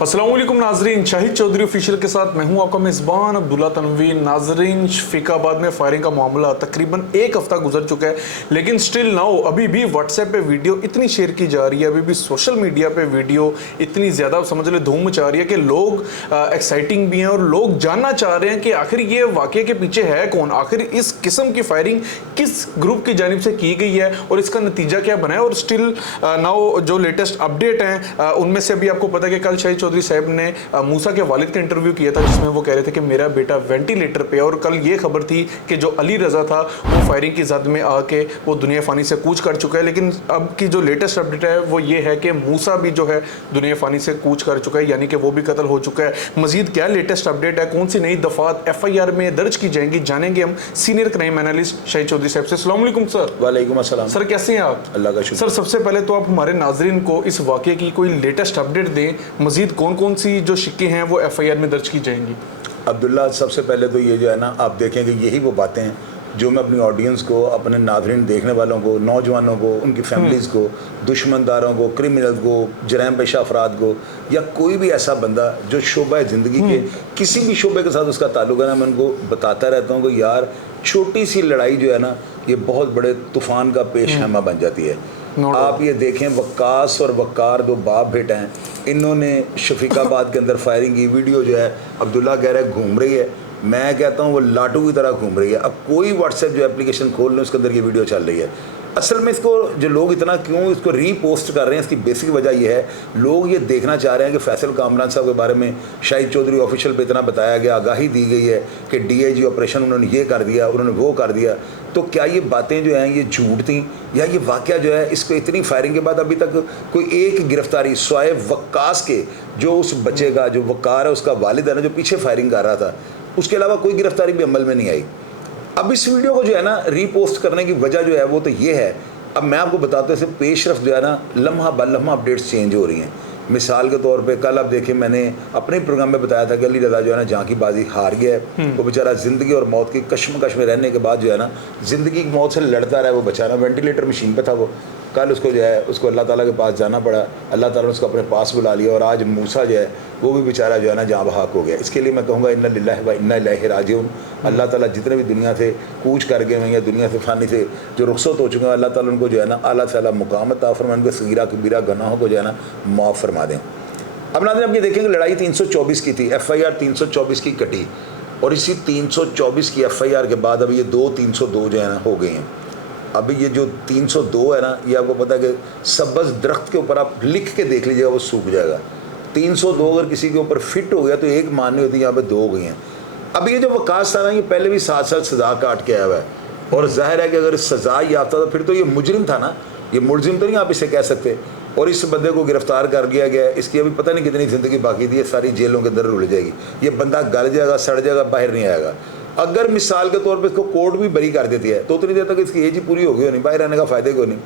अस्सलाम वालेकुम नाजरीन, शाहिद चौधरी ऑफिशियल के साथ मैं हूं आपका मेज़बान अब्दुल्ला तनवीर। नाजरीन, शफीकाबाद में फायरिंग का मामला तकरीबन एक हफ्ता गुजर चुका है, लेकिन स्टिल नाउ अभी भी व्हाट्सएप पे वीडियो इतनी शेयर की जा रही है, अभी भी सोशल मीडिया पे वीडियो इतनी ज़्यादा समझ ले धूम मचा रही है कि लोग एक्साइटिंग भी हैं और लोग जानना चाह रहे हैं कि आखिर ये वाक़े के पीछे है कौन, आखिर इस किस्म की फायरिंग किस ग्रुप की जानिब से की गई है और इसका नतीजा क्या बना है। और स्टिल नाउ जो लेटेस्ट अपडेट हैं उनमें से अभी आपको पता है कि कल शाहिद चौधरी साहब ने मूसा के वालिद का इंटरव्यू किया था, जिसमें वो कह रहे थे कि मेरा बेटा वेंटिलेटर पे, और कल ये खबर थी कि जो अली रजा था वो फायरिंग की जद में आके वो दुनिया फानी से कूच कर चुका है। लेकिन अब की जो लेटेस्ट अपडेट है वो ये है कि मूसा भी जो है दुनिया फानी से कूच कर चुका है, यानी कि वो भी कत्ल हो चुका है। मजीद क्या लेटेस्ट अपडेट है, कौन सी नई दफात FIR में दर्ज की जाएंगी, जानेंगे हम senior crime analyst Shahid Chaudhary साहब से। अस्सलाम वालेकुम सर। वालेकुम अस्सलाम सर, कैसे हैं आप? अल्लाह का शुक्र। सर, सबसे पहले तो आप हमारे नाजरीन को इस वाक़े की कोई लेटेस्ट अपडेट दें, मजीद कौन कौन सी जो शिक्के हैं वो FIR में दर्ज की जाएंगी। अब्दुल्ला, सबसे पहले तो ये जो है ना, आप देखें कि यही वो बातें हैं जो मैं अपनी ऑडियंस को, अपने नाजरीन देखने वालों को, नौजवानों को, उनकी फैमिलीज़ को, दुश्मनदारों को, क्रिमिनल को, जराइम पेशा अफराद को, या कोई भी ऐसा बंदा जो शोबा ज़िंदगी के किसी भी शोबे के साथ उसका ताल्लुक है ना, मैं उनको बताता रहता हूँ कि यार छोटी सी लड़ाई जो है ना, ये बहुत बड़े तूफ़ान का पेश हैमा बन जाती है। आप ये देखें, वक्कास और वक्कार दो बाप बेटा हैं, इन्होंने शफीकाबाद के अंदर फायरिंग की वीडियो जो है अब्दुल्ला कह रहा है घूम रही है, मैं कहता हूँ वो लाटू की तरह घूम रही है। अब कोई व्हाट्सएप जो एप्लीकेशन खोल लें उसके अंदर ये वीडियो चल रही है। असल में इसको जो लोग इतना क्यों इसको रीपोस्ट कर रहे हैं, इसकी बेसिक वजह यह है, लोग ये देखना चाह रहे हैं कि फैसल कामरान साहब के बारे में शाहिद चौधरी ऑफिशियल पे इतना बताया गया, आगाही दी गई है कि DIG ऑपरेशन उन्होंने ये कर दिया, उन्होंने वो कर दिया। तो क्या ये बातें जो हैं ये झूठ थी, या ये वाक़या जो है इसको इतनी फायरिंग के बाद अभी तक कोई एक गिरफ्तारी स्वाय वक्कास के, जो उस बच्चे का जो वक्कार है उसका वालिद है ना, जो पीछे फायरिंग कर रहा था, उसके अलावा कोई गिरफ्तारी भी अमल में नहीं आई। अब इस वीडियो को जो है ना रीपोस्ट करने की वजह जो है वो तो ये है, अब मैं आपको बताता हूँ पेशरफ जो है ना, लम्हा ब लम्हा अपडेट्स चेंज हो रही हैं। मिसाल के तौर पे कल आप देखें, मैंने अपने प्रोग्राम में बताया था कि अली रज़ा जो है ना जहाँ की बाजी हार गया है, वो बेचारा ज़िंदगी और मौत की कश्मकश में रहने के बाद जो है ना ज़िंदगी की मौत से लड़ता रहा, वो बेचारा वेंटिलेटर मशीन पे था। वो कल उसको जो है उसको अल्लाह ताला के पास जाना पड़ा, अल्लाह ताला ने उसको अपने पास बुला लिया, और आज मूसा जो है वो भी बेचारा जो है ना जहाँ बहाक हो गया। इसके लिए मैं कहूँगा इन्ना लिल्लाहि व इन्ना इलैहि राजिऊन। अल्लाह ताला जितने भी दुनिया से कूच कर गए हैं या दुनिया से फ़ानी से जो रुखसत हो चुके हैं, अल्लाह ताला उनको जो है ना आला से आला मुकाम अता फरमाए, उनके सगीरा कबीरा गुनाहों को जो है ना माफ़ फरमा दें। अब नाज़रीन, आप ये देखेंगे लड़ाई 324 की थी, FIR 324 की कटी, और इसी 324 की FIR के बाद अब ये 302 जो है ना हो गई हैं। अभी ये जो 302 है ना, ये आपको पता है कि सब्ज़ दरख्त के ऊपर आप लिख के देख लीजिएगा वो सूख जाएगा। 302 अगर किसी के ऊपर फिट हो गया तो एक माननी होती है, यहाँ पे 2 हो गई हैं। अब ये जो वकास था ना, ये पहले भी 7 साल सज़ा काट के आया हुआ है, और जाहिर है कि अगर सज़ा याफ्ता था फिर तो ये मुजरिम था ना, ये मुलजिम तो नहीं आप इसे कह सकते। और इस बंदे को गिरफ्तार कर लिया गया है, इसकी अभी पता नहीं कितनी ज़िंदगी बाकी थी, ये सारी जेलों के अंदर रुल जाएगी, ये बंदा गल जाएगा, सड़ जाएगा, बाहर नहीं आएगा। अगर मिसाल के तौर पे इसको कोर्ट भी बरी कर देती है तो उतनी देर तक इसकी एज ही पूरी होगी नहीं, बाहर आने का फ़ायदे को नहीं।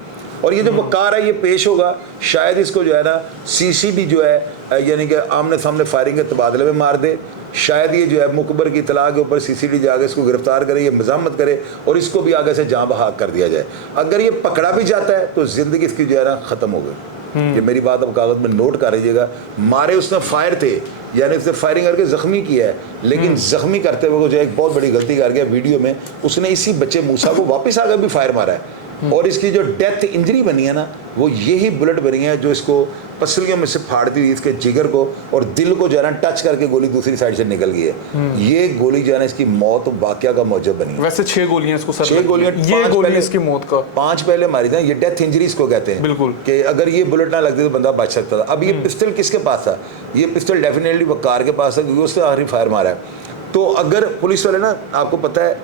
और ये जो वकार है ये पेश होगा, शायद इसको जो है ना CCD जो है यानी कि आमने सामने फायरिंग के तबादले में मार दे, शायद ये जो है मुकबर की इतला के ऊपर CCD जाके इसको गिरफ्तार करे, ये मज़ामत करे और इसको भी आगे से जहाँ बहाक कर दिया जाए। अगर ये पकड़ा भी जाता है तो ज़िंदगी इसकी जो है ना ख़त्म हो गई। ये मेरी बात अब कागज़ में नोट कर लीजिएगा। मारे उसने फायर थे, यानी उसने फायरिंग करके ज़ख्मी किया है, लेकिन ज़ख्मी करते हुए जो एक बहुत बड़ी गलती कर गया वीडियो में, उसने इसी बच्चे मूसा को वापस आकर भी फायर मारा है, और इसकी जो डेथ इंजरी बनी है ना, वो यही बुलेट बनी है जो इसको पसलियों में से फाड़ती हुई इसके जिगर को और दिल को जो है ना टच करके गोली दूसरी साइड से निकल गई है। ये गोली जो है ना इसकी मौत वाकया का मौजब बनी है। वैसे 6 गोलियां इसको सर, 6 गोलियां, ये गोली इसकी मौत का 5 पहले मारी थी, ये डेथ इंजरी इसको कहते हैं। बिल्कुल, कि अगर ये बुलेट ना लगती तो बंदा बच सकता था। अब ये पिस्टल किसके पास था? ये पिस्टल डेफिनेटली वकार के पास था, क्योंकि उसने आखिरी फायर मारा है। तो अगर पुलिस वाले ना, आपको पता है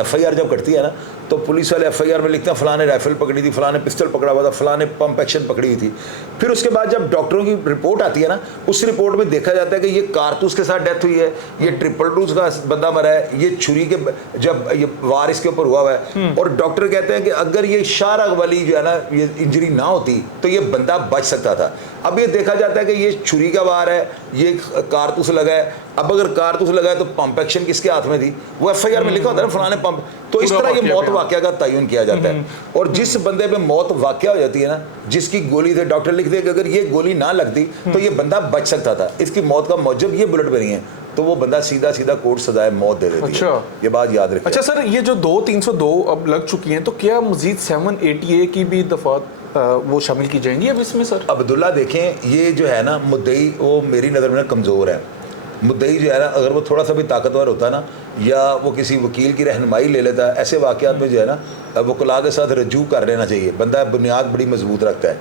FIR जब कटती है ना तो पुलिस वाले एफआईआर में लिखते हैं फलां ने राइफल पकड़ी थी, फलां ने पिस्टल पकड़ा हुआ था, फलां ने पंप एक्शन पकड़ी हुई थी। फिर उसके बाद जब डॉक्टरों की रिपोर्ट आती है ना, उस रिपोर्ट में देखा जाता है कि ये कारतूस के साथ डेथ हुई है, ये ट्रिपल डोज का बंदा मरा है, ये छुरी के जब ये वार इसके ऊपर हुआ हुआ है। और डॉक्टर कहते हैं कि अगर ये शाहरग वाली जो है ना ये इंजरी ना होती तो ये बंदा बच सकता था। अब ये देखा जाता है कि ये छुरी का वार है, ये कारतूस लगा है। अब अगर कारतूस लगा है तो पंप एक्शन किसके हाथ में थी? वो एफआईआर में लिखा होता है ना फलाने पंप। तो इस तरह ये मौत वाकया का तयन किया जाता है। और जिस बंदे पे मौत वाकया हो जाती है ना, जिसकी गोली से डॉक्टर लिखते हैं कि अगर ये गोली ना लगती तो ये बंदा बच सकता था, इसकी मौत का मौजब ये बुलेट बनी है, तो वो बंदा सीधा सीधा कोर्ट सजाए मौत दे देती है। ये बात याद रखिए। अच्छा सर, ये जो 302 अब लग चुकी हैं, तो क्या मजीद 780A की भी दफात वो शामिल की जाएंगी अब इसमें सर? अब्दुल्ला देखें, ये जो है ना मुद्दई, वो मेरी नज़र में कमज़ोर है। मुद्दई जो है ना, अगर वो थोड़ा सा भी ताकतवर होता ना, या वो किसी वकील की रहनुमाई ले लेता है, ऐसे वाक़यात में जो है ना वकला के साथ रजू कर लेना चाहिए। बंदा बुनियाद बड़ी मजबूत रखता है।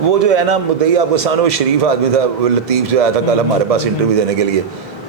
वो जो है ना मुद्दई आपके सामने, वो शरीफ आदमी था, वो लतीफ़ जो आया था कल हमारे पास इंटरव्यू देने के लिए।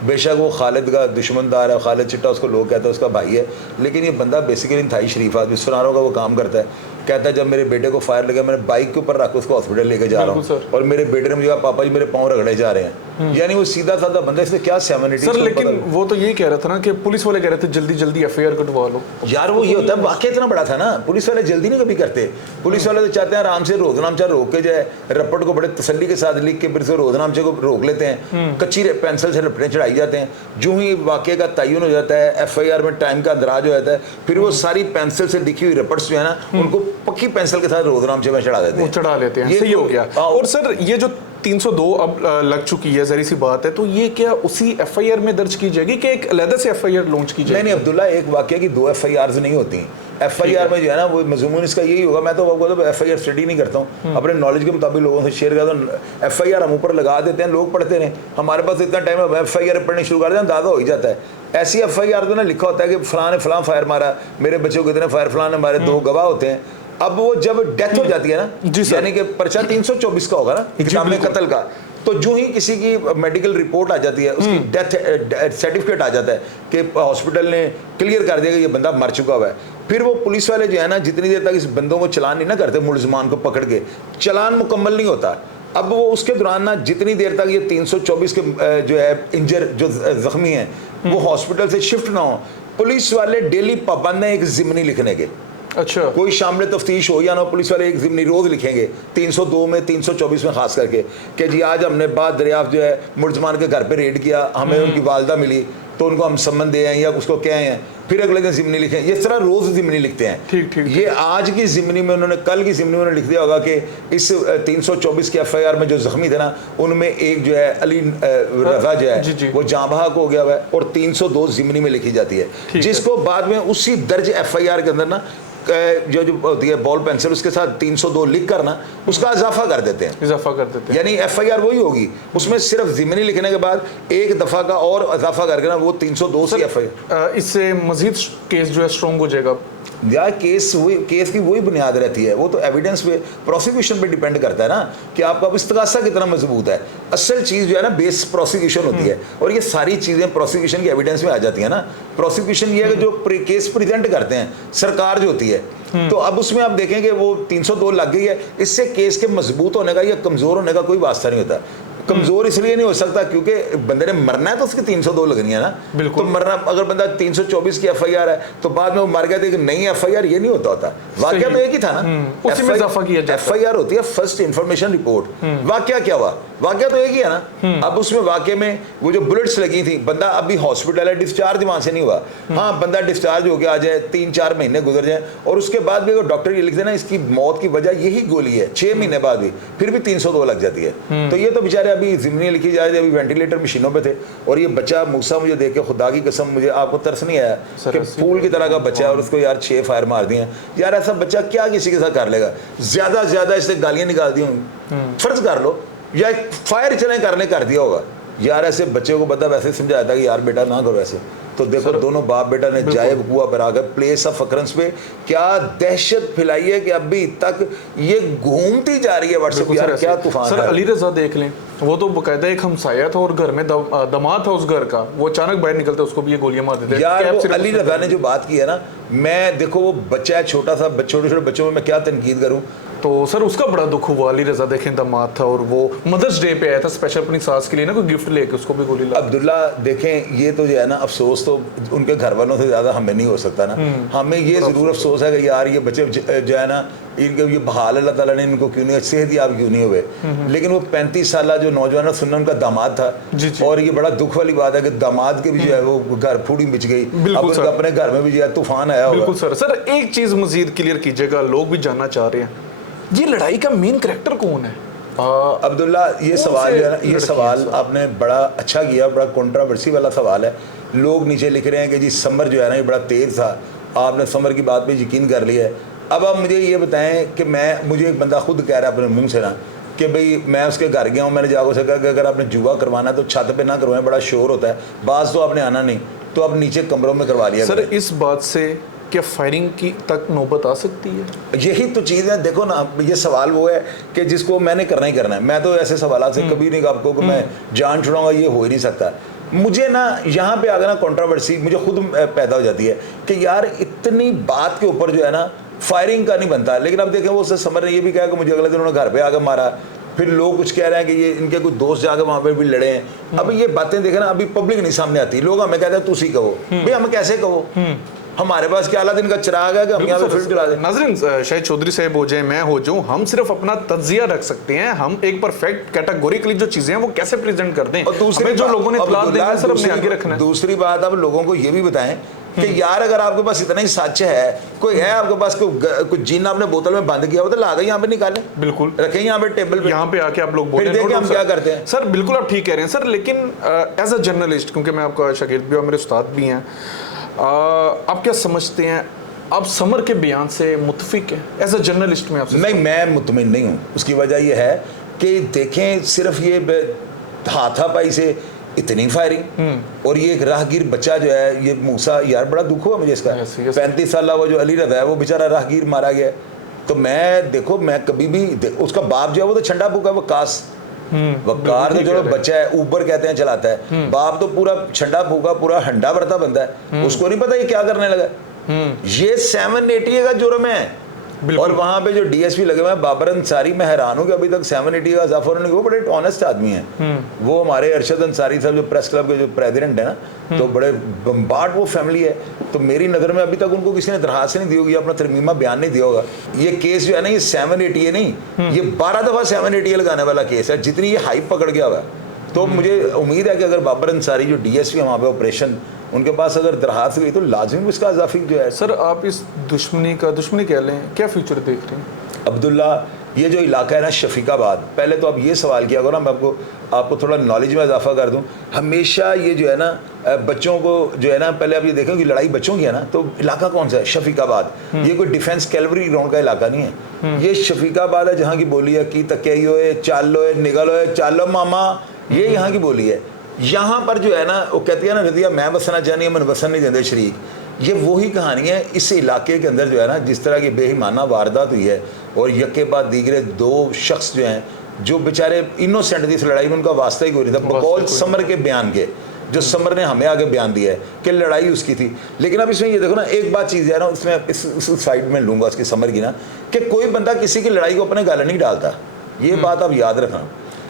बेशक वो खालिद का दुश्मनदार है, खालिद चिट्टा उसको लोग कहते हैं, उसका भाई है, लेकिन ये बंदा बेसिकली इंतहाई शरीफ आदमी, सुनारों का वो काम करता है। कहता है जब मेरे बेटे को फायर लगा, मैंने बाइक के ऊपर रख उसको हॉस्पिटल लेके जा रहा हूँ, और मेरे बेटे ने मुझे कहा पापा जी मेरे पाँव रगड़े जा रहे हैं। यानी वो सीधा साधा बंदा, इसमें क्या सेवनिटी सर? लेकिन वो तो यही कह रहा था ना कि पुलिस वाले कह रहे थे जल्दी जल्दी एफआईआर कटवा लो। यार वो ये होता है, वाकई इतना बड़ा था ना, पुलिस वाले जल्दी नहीं कभी करते। पुलिस वाले तो चाहते हैं आराम से रोजनामचा रोक के जाए, रपट को बड़े तसल्ली के साथ लिख के फिर से रोजनामचे को रोक लेते हैं, कच्ची पेंसिल से रपटें चढ़ाई जाते हैं। जो ही वाकये का तयन हो जाता है, एफआईआर में टाइम का अंदराज हो जाता है, फिर वो सारी पेंसिल से लिखी हुई रपट्स जो है ना, उनको पक्की पेंसिल के साथ रोजनामचे में चढ़ा देते हैं, चढ़ा लेते हैं। सही हो गया। और सर ये जो 302 अब लग चुकी है, जरी सी बात है, तो ये क्या उसी एफआईआर में दर्ज की जाएगी कि एक अलग से एफआईआर लॉन्च की जाएगी? नहीं अब्दुल्ला, एक वाकये की 2 एफआईआर नहीं होती। एफआईआर में जो है ना वो मजमून इसका यही होगा। मैं तो एफआईआर स्टडी नहीं करता हूँ, अपने नॉलेज के मुताबिक लोगों से शेयर करता हूँ। एफआईआर हम ऊपर लगा देते हैं, लोग पढ़ते रहे, हमारे पास इतना टाइम है, एफआईआर पढ़ने शुरू कर दें, अंदाजा हो ही जाता है। ऐसी एफआईआर तो ना लिखा होता है कि फलां ने फलां फायर मारा, मेरे बच्चों को इतने फायर, फलां ने मारे, 2 गवाह होते हैं। अब वो जब डेथ हो जाती है ना, यानी कि पर्चा 324 का होगा ना, इक़दाम कत्ल का, तो जो ही किसी की मेडिकल रिपोर्ट आ जाती है, उसकी डेथ सर्टिफिकेट आ जाता है कि हॉस्पिटल ने क्लियर कर दिया कि ये बंदा मर चुका हुआ है। फिर वो पुलिस वाले जो है ना, जितनी देर तक इस बंदों को चलान नहीं ना करते, मुलजमान को पकड़ के, चलान मुकम्मल नहीं होता। अब वो उसके दौरान ना, जितनी देर तक ये 324 के जो है इंजर, जो जख्मी हैं, वो हॉस्पिटल से शिफ्ट ना हो, पुलिस वाले डेली पाबंद हैं एक ज़िमनी लिखने के। अच्छा, कोई शामिल तफ्तीश हो या ना, पुलिस वाले एक ज़िमनी रोज़ लिखेंगे, 302 में 324 में खास करके, कि जी आज हमने बाद दरियाफ्त जो है मुलजमान के घर पे रेड किया, हमें उनकी वालदा मिली, तो उनको हम सम्मन दे हैं या उसको क्या हैं, फिर अगले दिन ज़िमनी लिखें। ये तरह रोज़ ज़िमनी लिखते हैं। ठीक। ये आज की ज़िमनी में उन्होंने, कल की ज़िमनी में उन्होंने लिख दिया होगा कि इस 324 के एफआईआर में जो जख्मी थे ना, उनमें एक जो है अली रजा जो है वो जाँ बहक हो गया हुआ है, और 302 ज़िमनी में लिखी जाती है, जिसको बाद में उसी दर्ज एफआईआर के अंदर ना जो होती है बॉल पेंसिल, उसके साथ 302 लिख कर ना उसका इजाफा कर देते हैं, यानी एफआईआर वही होगी, उसमें सिर्फ ज़िमनी लिखने के बाद एक दफ़ा का और इजाफा करके ना वो 302 से एफआईआर। इससे मजीद केस जो है स्ट्रॉन्ग हो जाएगा यार। केस की वही बुनियाद रहती है, वो तो एविडेंस पे, प्रोसिक्यूशन पे डिपेंड करता है ना कि आपका इस्तगासा कितना मजबूत है। असल चीज़ जो है ना बेस प्रोसिक्यूशन होती है, और ये सारी चीज़ें प्रोसिक्यूशन की एविडेंस में आ जाती है ना। प्रोसिक्यूशन ये है कि जो केस प्रेजेंट करते हैं सरकार जो होती है, तो अब उसमें आप देखेंगे वो 302 लग गई है, इससे केस के मजबूत होने का या कमज़ोर होने का कोई वास्ता नहीं होता। कमजोर इसलिए नहीं हो सकता क्योंकि बंदे ने मरना है तो उसकी 302 लगनी है ना। बिल्कुल। तो मरना, अगर बंदा 324 की एफआईआर है तो बाद में वो मर गया तो एक नई एफआईआर, ये नहीं होता। वाकया तो एक ही था ना, उसी में इजाफा किया जाता है। एफआईआर होती है फर्स्ट इंफॉर्मेशन रिपोर्ट। वाकया क्या हुआ, वाकया तो एक ही है ना। अब उसमें वाकये में वो जो बुलेट्स लगी थी, बंदा अभी हॉस्पिटल है, डिस्चार्ज वहां से नहीं हुआ। हाँ, बंदा डिस्चार्ज हो गया आ जाए, 3-4 महीने गुजर जाए, और उसके बाद भी डॉक्टर ये लिख देना इसकी मौत की वजह यही गोली है, 6 महीने बाद भी फिर भी 302 लग जाती है। तो ये तो बेचारे अभी ज़िमनी लिखी जा रही थी, अभी वेंटिलेटर मशीनों पे थे। और ये बच्चा मूसा मुझे देख के खुदा की कसम, मुझे आपको तरस नहीं आया कि फूल की तरह का बच्चा है और उसको यार 6 फायर मार दिए। यार ऐसा बच्चा क्या किसी के साथ कर लेगा, ज्यादा से ज्यादा इससे गालियां निकाल दी होंगी, फर्ज कर लो, या फायर चले करने कर दिया होगा, यार ऐसे बच्चे को बता वैसे समझाया था कि यार बेटा ना करो ऐसे, तो देखो दोनों बाप बेटा ने जायब कुआ पर आकर प्लेस ऑफ अकरेंस पे क्या दहशत फैलाई है कि अभी तक ये घूमती जा रही है व्हाट्सएप। यार क्या तूफान सर है। अली रजा देख लें, वो तो बकायदा एक हमसाया था और घर में दमाद था उस घर का, वो अचानक बाहर निकलते उसको भी ये गोलियां मार देते। यार वो अली रजा ने जो बात की है ना, मैं देखो वो बच्चा है छोटा सा, छोटे छोटे बच्चों में मैं क्या तनकीद करूं। तो सर उसका बड़ा दुख हुआ, अली रजा देखें दमाद था और वो मदर्स डे पे आया था स्पेशल अपनी सास के लिए ना कोई गिफ्ट लेके, उसको भी गोली लगा। अब्दुल्ला देखें ये तो जो है ना अफसोस तो उनके घर वालों से ज़्यादा हमें नहीं हो सकता ना। हमें ये ज़रूर अफसोस है कि यार ये बच्चे जो है ना इनके ये बहाल अल्लाह ताला ने इनको क्यों नहीं, सेहत याब क्यों नहीं हुए। लेकिन वो 35 साल जो नौजवान सुनना उनका दामाद था, और ये बड़ा दुख वाली बात है कि दामाद के भी जो है वो घर फूडी बिछ गई। अब उनका अपने घर में भी जो है तूफान आया होगा। बिल्कुल सर। सर एक चीज़ मजीद क्लियर कीजिएगा, लोग भी जानना चाह रहे हैं ये लड़ाई का मेन कैरेक्टर कौन है? अब्दुल्ला ये सवाल जो है ना, ये सवाल आपने बड़ा अच्छा किया, बड़ा कंट्रोवर्सी वाला सवाल है। लोग नीचे लिख रहे हैं कि जी समर जो है ना ये बड़ा तेज था, आपने समर की बात पे यकीन कर लिया है। अब आप मुझे ये बताएं कि मुझे एक बंदा खुद कह रहा है अपने मुंह से ना कि भाई मैं उसके घर गया हूँ, मैंने जाकर से कहा कि अगर आपने जुआ करवाना है तो छत पे ना करवाएं, बड़ा शोर होता है, बाज तो आपने आना नहीं, तो आप नीचे कमरों में करवा लिया। सर इस बात से क्या फायरिंग की तक नौबत आ सकती है? यही तो चीज़ है। देखो ना ये सवाल वो है कि जिसको मैंने करना ही करना है। मैं तो ऐसे सवाल से कभी नहीं आपको कि मैं जान छुड़ाऊंगा, ये हो ही नहीं सकता। मुझे ना यहाँ पे आगे ना कंट्रोवर्सी मुझे खुद पैदा हो जाती है कि यार इतनी बात के ऊपर जो है ना फायरिंग का नहीं बनता। लेकिन अब देखें वो समर ने ये भी कहा कि मुझे अगले दिन उन्होंने घर पे आकर मारा, फिर लोग कुछ कह रहे हैं कि ये इनके कुछ दोस्त जाकर वहाँ पे भी लड़े हैं। अब ये बातें देखें ना अभी पब्लिक नहीं सामने आती, लोग हमें कहते हैं तुसी कहो, भाई हम कैसे कहो, हमारे पास क्या अलादीन का चिराग है कि हम यहाँ पे फिल्म चला दें। नाज़रीन शाहिद चौधरी साहब हो जाए, मैं हो जाऊँ, हम सिर्फ अपना तज्जिया रख सकते हैं, हम एक परफेक्ट कैटेगोरिकली जो चीजें हैं वो कैसे प्रेजेंट कर दें। और दूसरी जो लोगों ने इत्तलात देना है सर अपने आगे रखना है। दूसरी बात आप लोगों को ये भी बताएं कि यार अगर आपके पास इतना ही सच है, कोई है आपके पास कोई जीन आपने बोतल में बंद किया हो तो ला गए यहाँ पे निकालें, बिल्कुल रखें यहाँ पे टेबल पे, यहाँ पे आके आप लोग बोलें, देखिए हम क्या करते हैं। सर बिल्कुल आप ठीक कह रहे हैं सर, लेकिन एज अ जर्नलिस्ट, क्योंकि मैं आपका शागिर्द भी और मेरे उस्ताद भी हैं, आप क्या समझते हैं, आप समर के बयान से मुतफिक हैं एज अ जर्नलिस्ट में? आपसे नहीं, मैं मुतमिन नहीं हूँ। उसकी वजह यह है कि देखें सिर्फ ये हाथापाई से इतनी फायरिंग, और ये एक राहगीर बच्चा जो है ये मूसा, यार बड़ा दुख हुआ मुझे इसका। 35 साल वो जो अली रजा है वो बेचारा राहगीर मारा गया। तो मैं देखो मैं कभी भी उसका बाप जो है वो तो छंडा फूका, वो कास वकार तो जो बच्चा है ऊबर कहते हैं चलाता है, बाप तो पूरा छंडा फूका पूरा हंडा भरता बंदा है, उसको नहीं पता ये क्या करने लगा। ये 780 का जुर्म है। और वहाँ पे जो डीएसपी लगे हुए हैं बाबर अंसारी, मैं हैरान हूँ कि अभी तक 780 का इजाफा होने, वो बड़े ऑनेस्ट आदमी हैं। वो हमारे अरशद अंसारी साहब जो प्रेस क्लब के जो प्रेसिडेंट है ना, तो बड़े बम्बाट वो फैमिली है। तो मेरी नज़र में अभी तक उनको किसी ने दरखास्त नहीं दी होगी, अपना तरमीमा बयान नहीं दिया होगा। ये केस जो है ना ये 780 नहीं, ये 12 दफ़ा 780 लगाने वाला केस है, जितनी ये हाइप पकड़ गया हुआ। तो मुझे उम्मीद है कि अगर बाबर अंसारी जो डीएसपी है वहाँ पे ऑपरेशन, उनके पास अगर दरखास्त गई तो लाजिम इसका इजाफी जो है। सर आप इस दुश्मनी कह लें, क्या फ्यूचर देख रहे हैं? अब्दुल्ला ये जो इलाका है ना शफीकाबाद, पहले तो आप ये सवाल किया करो ना, मैं आपको थोड़ा नॉलेज में इजाफा कर दूं। हमेशा ये जो है ना बच्चों को जो है ना, पहले आप ये देखें कि लड़ाई बच्चों की है ना, तो इलाका कौन सा है? शफीकाबाद। ये कोई डिफेंस कैलवरी ग्राउंड का इलाका नहीं है, ये शफीकाबाद है, जहाँ की बोली है की तकियाई होए चालो निगलो चालो मामा, ये यहाँ की बोली है। यहाँ पर जो है ना वो कहती है ना रदिया मैं बसना चाहनी है मन बसन नहीं देते शरीक, ये वही कहानी है। इस इलाके के अंदर जो है ना जिस तरह की बेईमाना वारदात हुई है, और यके बाद दीगरे 2 शख्स जो हैं जो बेचारे इनोसेंट थी इस लड़ाई में, उनका वास्ता ही कोई नहीं था, बकौल समर के बयान के, जो समर ने हमें आगे बयान दिया है कि लड़ाई उसकी थी। लेकिन अब इसमें ये देखो ना एक बात चीज़ है ना, उसमें इस साइड में लूँगा उसकी समर की ना, कि कोई बंदा किसी की लड़ाई को अपने गाला नहीं डालता, ये बात आप याद रखना।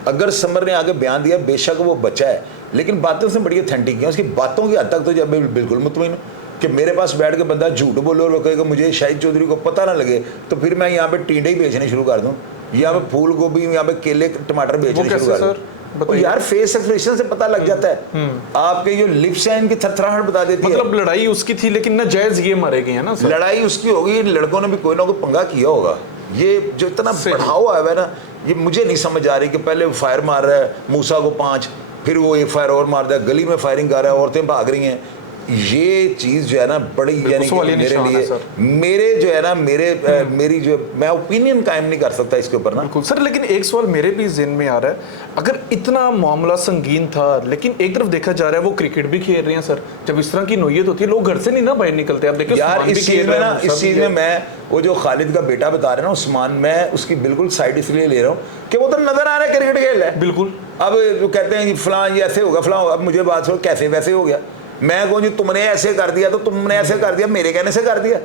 अगर समर ने आगे बयान दिया, बेशक वो बच्चा है, लेकिन बातें उसने बड़ी ऑथेंटिक की, उसकी बातों की हद तक तो जब बिल्कुल मुतमिन कि मेरे पास बैठ के बंदा झूठ बोले और कहेगा मुझे शाहिद चौधरी को पता ना लगे, तो फिर मैं यहाँ पे टींडे ही बेचने शुरू कर दूँ, यहाँ पे फूल गोभी, यहाँ पे केले टमाटर बेचने शुरू कर दूँ। तो यार फेस एक्सप्रेशन से पता लग जाता है, आपके जो लिप्स हैं इनकी थरथराहट बता देती है। मतलब लड़ाई उसकी थी लेकिन ना जायज ये मारे गए हैं ना सर। लड़ाई उसकी होगी, लड़कों ने भी कोई ना कोई पंगा किया होगा। ये जो इतना बढ़ावा हुआ है ना, ये मुझे नहीं समझ आ रही कि पहले फायर मार रहा है मूसा को 5, फिर वो एक फायर और मार रहा है, गली में फायरिंग कर रहा है, औरतें भाग रही हैं, ये चीज़ जो है ना बड़ी यानी कि सवालिया मेरे निशान है, लिए सर। मेरे जो है ना मेरी जो मैं ओपिनियन कायम नहीं कर सकता इसके ऊपर ना। बिल्कुल सर, लेकिन एक सवाल मेरे भी ज़हन में आ रहा है, अगर इतना मामला संगीन था लेकिन एक तरफ देखा जा रहा है वो क्रिकेट भी खेल रहे हैं सर, जब इस तरह की नोयत होती है लोग घर से नहीं ना बाहर निकलते। आप देखिए यार उस्मान भी इस खेल चीज़ रहा में है, ना मूसा इस भी चीज़ है। में मैं वो जो खालिद का बेटा बता रहे हैं ना उस्मान, मैं उसकी बिल्कुल साइड इसलिए ले रहा हूँ कि वो तो नजर आ रहा है क्रिकेट खेल रहा है। बिल्कुल। अब जो कहते हैं कि फलां ये ऐसे होगा फलां, अब मुझे बात सुनो कैसे वैसे हो गया, मैं कहूँ जी तुमने ऐसे कर दिया तो तुमने ऐसे कर दिया, मेरे कहने से कर दिया,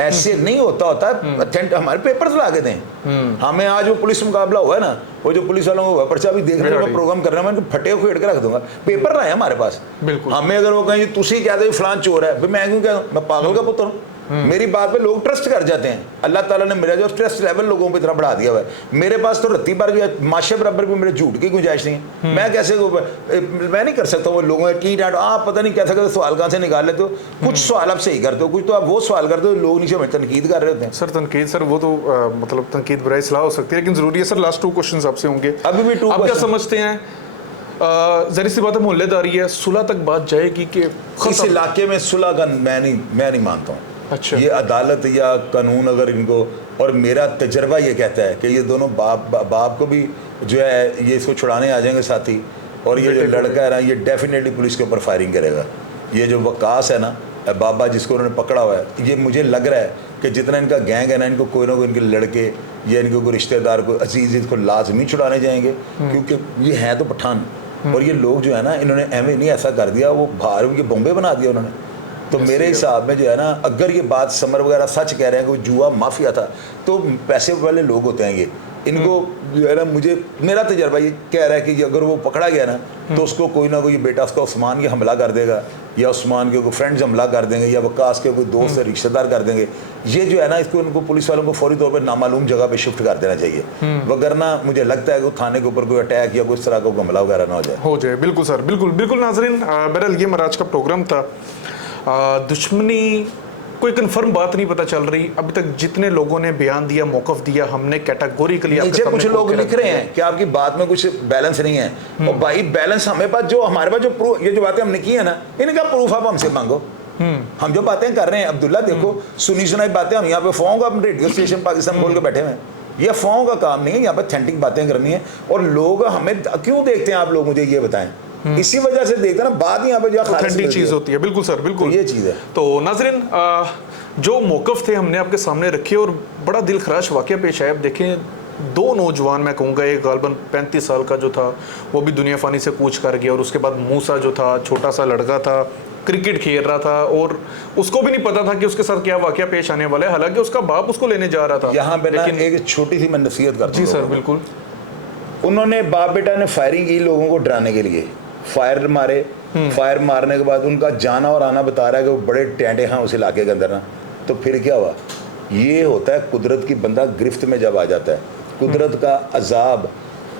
ऐसे नहीं होता हमारे पेपर्स ला के दें। हमें आज वो पुलिस मुकाबला हुआ है ना, वो जो पुलिस वालों को पर्चा भी देख रहे हैं, मैं प्रोग्राम कर रहा हूँ, मैं फटे को खेड़ के रख दूंगा, पेपर लाए हमारे पास। बिल्कुल। हमें अगर वो कहें तुसी कहते हो फलां चोर है, मैं क्यों कहूँ, मैं पागल का पुत्र हूँ। मेरी बात पे लोग ट्रस्ट कर जाते हैं। अल्लाह ताला ने मेरा जो ट्रस्ट लेवल लोगों पे इतना बढ़ा दिया हुआ है, मेरे पास तो रत्ती पर भी माशे बराबर भी मेरे झूठ की गुंजाइश नहीं है। मैं कैसे मैं नहीं कर सकता वो लोगों की डांट, आप पता नहीं कैसे कैसे सवाल कहाँ से निकाल लेते हो, कुछ सवाल आप सही करते हो, कुछ तो आप वो सवाल करते हो लोग नीचे हमें तनकीद कर रहे होते हैं। सर तनकीद सर वो तो मतलब तनकीद बुराई सलाह हो सकती है, लेकिन जरूरी है सर लास्ट 2 क्वेश्चंस आपसे होंगे। अभी भी 2 आप क्या समझते हैं, जरी सी बात है मोहल्लेदारी है, सुलह तक बात जाएगी कि इस इलाके में सुलह का मैं नहीं मानता हूँ। अच्छा। ये अदालत या कानून अगर इनको, और मेरा तजर्बा ये कहता है कि ये दोनों बाप को भी जो है ये इसको छुड़ाने आ जाएंगे साथी, और ये जो लड़का है ना ये डेफिनेटली पुलिस के ऊपर फायरिंग करेगा। ये जो वकास है ना बाबा जिसको उन्होंने पकड़ा हुआ है, ये मुझे लग रहा है कि जितना इनका गैंग है ना, इनको कोई ना कोई इनके लड़के या इनके कोई रिश्तेदार को अजीज इसको लाजमी छुड़ाने जाएंगे, क्योंकि ये है तो पठान। और ये लोग जो है ना इन्होंने एवं नहीं ऐसा कर दिया, वो बाहर ये बॉम्बे बना दिया उन्होंने। तो मेरे हिसाब में जो है ना, अगर ये बात समर वगैरह सच कह रहे हैं कि वो जुआ माफिया था, तो पैसे वाले लोग होते हैं ये, इनको जो है ना, मुझे मेरा तजर्बा ये कह रहा है कि अगर वो पकड़ा गया ना तो उसको कोई ना कोई बेटा उसका उस्मान के हमला कर देगा, या उस्मान के कोई फ्रेंड्स हमला कर देंगे, या वकास के कोई दोस्त या रिश्तेदार कर देंगे। ये जो है ना इसको इनको पुलिस वालों को फौरी तौर पर नामालूम जगह पे शिफ्ट कर देना चाहिए, वगरना मुझे लगता है कि थाने के ऊपर कोई अटैक या कोई इस तरह का हमला वगैरह ना हो जाए। बिल्कुल सर, बिल्कुल बिल्कुल। नाजरीन बहरहाल ये महाराज का प्रोग्राम था। दुश्मनी कोई कंफर्म बात नहीं पता चल रही अभी तक, जितने लोगों ने बयान दिया, मौकफ दिया, हमने कैटेगोरिकली नीचे कुछ लोग लिख रहे हैं कि आपकी बात में कुछ बैलेंस नहीं है, और भाई बैलेंस हमें पास जो हमारे पास जो प्रूफ, ये जो बातें हमने की है ना, इनका प्रूफ आप हमसे मांगो। हम जो बातें कर रहे हैं अब्दुल्ला, देखो सुनी सुनाई बातें हम यहाँ पे फोन का रेडियो स्टेशन पाकिस्तान बोल के बैठे हुए हैं, ये फोन का काम नहीं है, यहाँ पे ऑथेंटिक बातें करनी है। और लोग हमें क्यों देखते हैं, आप लोग मुझे ये बताएं, इसी वजह से देखते हैं ना, बात यहाँ पे जो ऑथेंटिक चीज होती है। बिल्कुल सर, बिल्कुल तो ये चीज़ है। तो नाजरीन जो मौकफ थे हमने आपके सामने रखे, और बड़ा दिल खराश वाक़या पेश आया। अब देखें 2 नौजवान, मैं कहूँगा एक गालबन 35 साल का जो था वो भी दुनिया फानी से कूच कर गया, और उसके बाद मूसा जो था छोटा सा लड़का था, क्रिकेट खेल रहा था, और उसको भी नहीं पता था कि उसके साथ क्या वाक़या पेश आने वाला है, हालांकि उसका बाप उसको लेने जा रहा था। यहाँ पे ना एक छोटी सी मैं नसीहत करता हूँ। जी सर, बिल्कुल। उन्होंने बाप बेटा ने फायरिंग की लोगों को डराने के लिए, फायर मारे, फायर मारने के बाद उनका जाना और आना बता रहा है कि वो बड़े टेंटे हैं उस इलाके के अंदर ना। तो फिर क्या हुआ, ये होता है कुदरत की, बंदा गिरफ्त में जब आ जाता है, कुदरत का अजाब,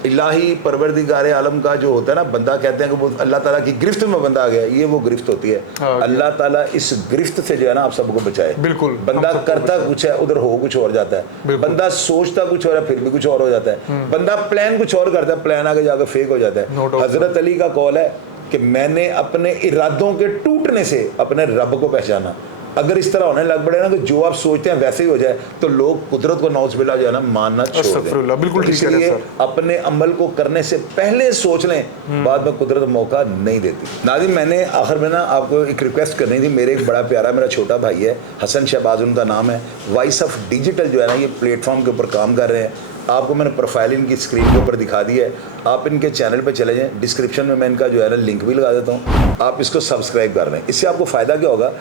इलाही परवरदिगार आलम का जो होता है ना, बंदा कहते हैं कि वो अल्लाह ताला की गिरफ्त में बंदा आ गया, ये वो गिरफ्त होती है। अल्लाह ताला इस गिरफ्त से जो है ना आप सबको बचाए। बिल्कुल। बंदा करता कुछ है, उधर हो कुछ और जाता है, बंदा सोचता कुछ और है, फिर भी कुछ और हो जाता है, बंदा प्लान कुछ और करता है, प्लान आगे जाकर फेक हो जाता है। हजरत अली का कौल है कि मैंने अपने इरादों के टूटने से अपने रब को पहचाना। अगर इस तरह होने लग पड़े ना कि जो आप सोचते हैं वैसे ही हो जाए, तो लोग कुदरत को नौज़बिल्लाह जो है ना मानना छोड़ दें। बिल्कुल ठीक है सर। अपने अमल को करने से पहले सोच लें, बाद में कुदरत मौका नहीं देती। नाज़रीन, मैंने आखिर में ना आपको एक रिक्वेस्ट करनी थी। मेरे एक बड़ा प्यारा मेरा छोटा भाई है, हसन शहबाज उनका नाम है, वॉइस ऑफ डिजिटल जो है ना ये प्लेटफॉर्म के ऊपर काम कर रहे हैं। आपको मैंने प्रोफाइल इनकी स्क्रीन के ऊपर दिखा दी है, आप इनके चैनल पे चले जाएं, डिस्क्रिप्शन में मैं इनका जो है ना लिंक भी लगा देता हूँ, आप इसको सब्सक्राइब कर लें। इससे आपको फ़ायदा क्या होगा,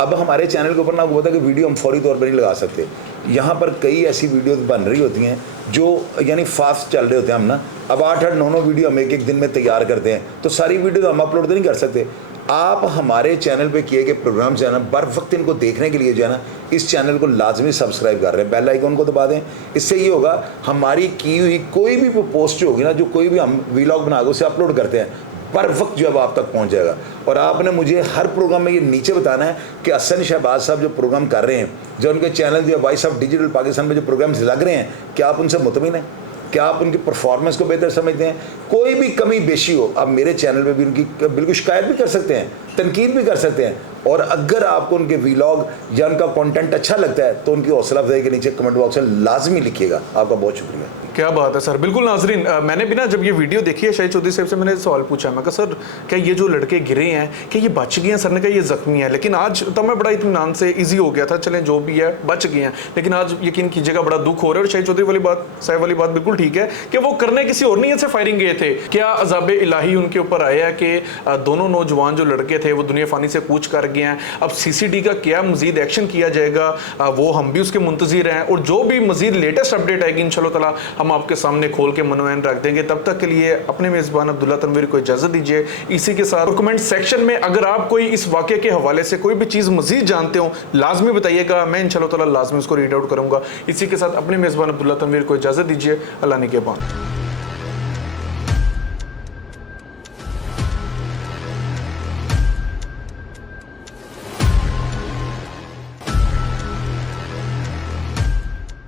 अब हमारे चैनल के ऊपर ना हुआ था कि वीडियो हम फौरी तौर पर नहीं लगा सकते, यहाँ पर कई ऐसी वीडियोस बन रही होती हैं जो यानी फास्ट चल रहे होते हैं हम ना, अब 8-8, 9-9 वीडियो हम एक दिन में तैयार करते हैं, तो सारी वीडियो हम अपलोड तो नहीं कर सकते। आप हमारे चैनल पे किए गए प्रोग्राम जो है ना बर वक्त इनको देखने के लिए जो है ना इस चैनल को लाजमी सब्सक्राइब कर रहे हैं, बेल आइकन को दबा दें। इससे ये होगा हमारी की हुई कोई भी पोस्ट जो होगी ना, जो कोई भी हम वीलॉग बना के उसे अपलोड करते हैं, बर वक्त जो है आप तक पहुंच जाएगा। और आपने मुझे हर प्रोग्राम में ये नीचे बताना है कि हसन शहबाज साहब जो प्रोग्राम कर रहे हैं, जो उनके चैनल जो वॉइस ऑफ डिजिटल पाकिस्तान में जो प्रोग्राम्स लग रहे हैं, क्या आप उनसे मुतमिन हैं, क्या आप उनकी परफॉर्मेंस को बेहतर समझते हैं? कोई भी कमी बेशी हो, आप मेरे चैनल पे भी उनकी बिल्कुल शिकायत भी कर सकते हैं, तनकीद भी कर सकते हैं। और अगर आपको उनके व्लॉग या उनका कंटेंट अच्छा लगता है तो उनकी हौसला अफजाई के नीचे कमेंट बॉक्स में लाजमी लिखिएगा। आपका बहुत शुक्रिया। क्या बात है सर, बिल्कुल नाजरीन, मैंने भी ना जब ये वीडियो देखी है शाहिद चौधरी साहब से, मैंने सवाल पूछा, मैं कहा सर क्या ये जो लड़के गिरे हैं क्या ये बच गए हैं? सर ने कहा ये जख्मी है, लेकिन आज तो मैं बड़ा इत्मीनान से इजी हो गया था, चलें जो भी है बच गए हैं। लेकिन आज यकीन कीजिएगा बड़ा दुख हो रहा है। और शाहिद चौधरी वाली बात, साहब वाली बात बिल्कुल ठीक है कि वो करने किसी और नीयत से फायरिंग गए थे। क्या अजाब इलाही उनके ऊपर आया कि दोनों नौजवान जो लड़के थे वो दुनिया फानी से कूच कर गए हैं? अब CCD का क्या मजीद एक्शन किया जाएगा, वो हम भी उसके मुंतजिर हैं। और जो भी मजीद लेटेस्ट अपडेट आएगी इंशाल्लाह ताला हम आपके सामने खोल के मनोनयन रख देंगे। तब तक के लिए अपने मेज़बान अब्दुल्ला तनवीर को इजाज़त दीजिए। इसी के साथ कमेंट सेक्शन में अगर आप कोई इस वाक़े के हवाले से कोई भी चीज़ मजीद जानते हो लाजमी बताइएगा, मैं इंशाल्लाह ताला लाजमी उसको रीड आउट करूँगा। इसी के साथ अपने मेज़बान अब्दुल्ला तनवीर को इजाज़त दीजिए। अल्लाह निगहबान।